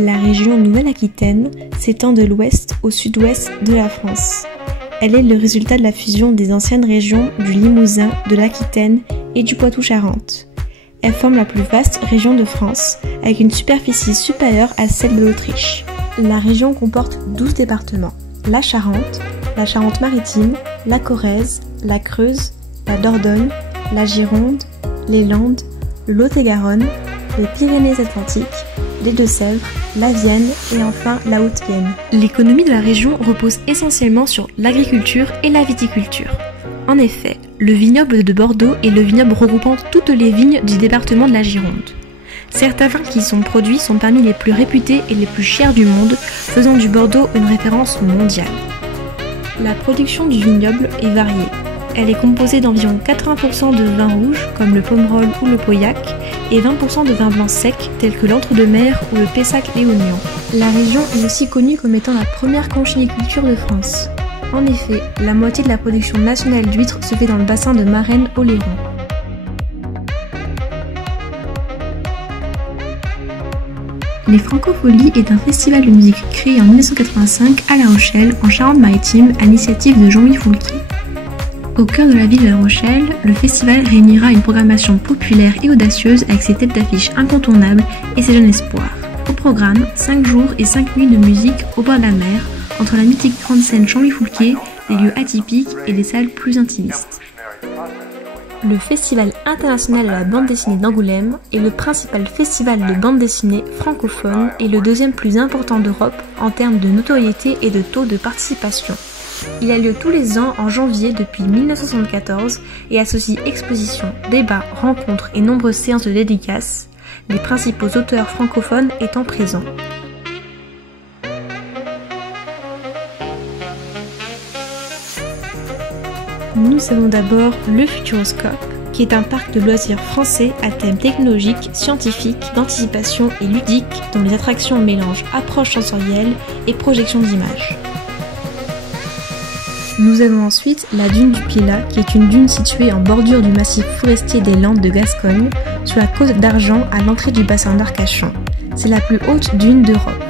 La région Nouvelle-Aquitaine s'étend de l'ouest au sud-ouest de la France. Elle est le résultat de la fusion des anciennes régions du Limousin, de l'Aquitaine et du Poitou-Charentes. Elle forme la plus vaste région de France, avec une superficie supérieure à celle de l'Autriche. La région comporte 12 départements: la Charente-Maritime, la Corrèze, la Creuse, la Dordogne, la Gironde, les Landes, le Lot-et-Garonne, les Pyrénées-Atlantiques, les Deux-Sèvres, la Vienne et enfin la Haute-Vienne. L'économie de la région repose essentiellement sur l'agriculture et la viticulture. En effet, le vignoble de Bordeaux est le vignoble regroupant toutes les vignes du département de la Gironde. Certains vins qui y sont produits sont parmi les plus réputés et les plus chers du monde, faisant du Bordeaux une référence mondiale. La production du vignoble est variée. Elle est composée d'environ 80% de vins rouges, comme le Pomerol ou le Pauillac, et 20% de vins blancs secs, tels que l'Entre-deux-Mers ou le Pessac-Léognan. La région est aussi connue comme étant la première conchyliculture de France. En effet, la moitié de la production nationale d'huîtres se fait dans le bassin de Marennes-Oléron. Les Francopholies est un festival de musique créé en 1985 à La Rochelle, en Charente-Maritime, à l'initiative de Jean-Louis Foulquier. Au cœur de la ville de La Rochelle, le festival réunira une programmation populaire et audacieuse avec ses têtes d'affiche incontournables et ses jeunes espoirs. Au programme, 5 jours et 5 nuits de musique au bord de la mer, entre la mythique grande scène Jean-Louis Foulquier, des lieux atypiques et des salles plus intimistes. Le Festival international de la bande dessinée d'Angoulême est le principal festival de bande dessinée francophone et le deuxième plus important d'Europe en termes de notoriété et de taux de participation. Il a lieu tous les ans en janvier depuis 1974 et associe expositions, débats, rencontres et nombreuses séances de dédicaces, les principaux auteurs francophones étant présents. Nous avons d'abord le Futuroscope, qui est un parc de loisirs français à thème technologique, scientifique, d'anticipation et ludique, dont les attractions mélangent approche sensorielle et projection d'images. Nous avons ensuite la dune du Pilat, qui est une dune située en bordure du massif forestier des Landes de Gascogne, sur la côte d'Argent à l'entrée du bassin d'Arcachon. C'est la plus haute dune d'Europe.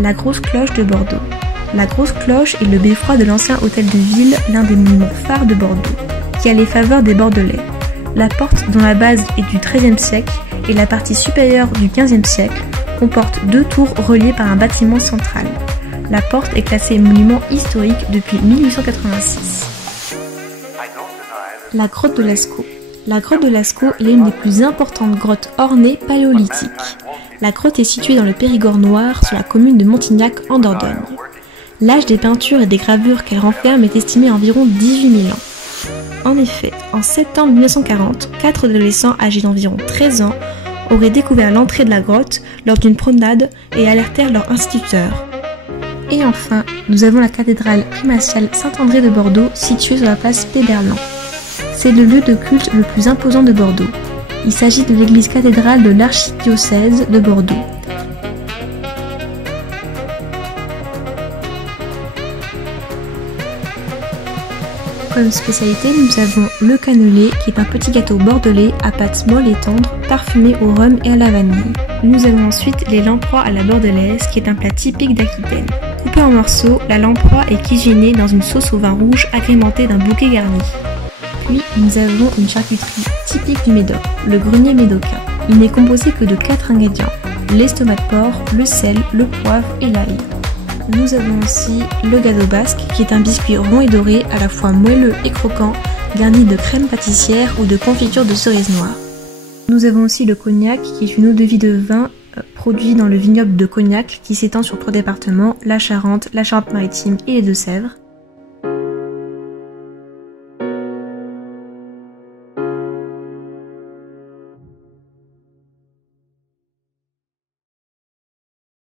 La Grosse Cloche de Bordeaux. La Grosse Cloche est le beffroi de l'ancien hôtel de ville, l'un des monuments phares de Bordeaux, qui a les faveurs des Bordelais. La porte, dont la base est du XIIIe siècle et la partie supérieure du XVe siècle, comporte 2 tours reliées par un bâtiment central. La porte est classée monument historique depuis 1886. La grotte de Lascaux. La grotte de Lascaux est l'une des plus importantes grottes ornées paléolithiques. La grotte est située dans le Périgord noir, sur la commune de Montignac en Dordogne. L'âge des peintures et des gravures qu'elle renferme est estimé à environ 18 000 ans. En effet, en septembre 1940, 4 adolescents âgés d'environ 13 ans auraient découvert l'entrée de la grotte lors d'une promenade et alertèrent leur instituteur. Et enfin, nous avons la cathédrale primatiale Saint-André de Bordeaux, située sur la place Péberlan. C'est le lieu de culte le plus imposant de Bordeaux. Il s'agit de l'église cathédrale de l'archidiocèse de Bordeaux. Comme spécialité, nous avons le cannelé, qui est un petit gâteau bordelais à pâte molle et tendre, parfumé au rhum et à la vanille. Nous avons ensuite les lamproies à la bordelaise, qui est un plat typique d'Aquitaine. Coupé en morceaux, la lamproie est cuisinée dans une sauce au vin rouge agrémentée d'un bouquet garni. Puis, nous avons une charcuterie typique du Médoc, le grenier médocain. Il n'est composé que de 4 ingrédients: l'estomac de porc, le sel, le poivre et l'ail. Nous avons aussi le gâteau basque, qui est un biscuit rond et doré, à la fois moelleux et croquant, garni de crème pâtissière ou de confiture de cerise noire. Nous avons aussi le cognac, qui est une eau-de-vie de vin produit dans le vignoble de Cognac, qui s'étend sur 3 départements, la Charente, la Charente-Maritime et les Deux-Sèvres.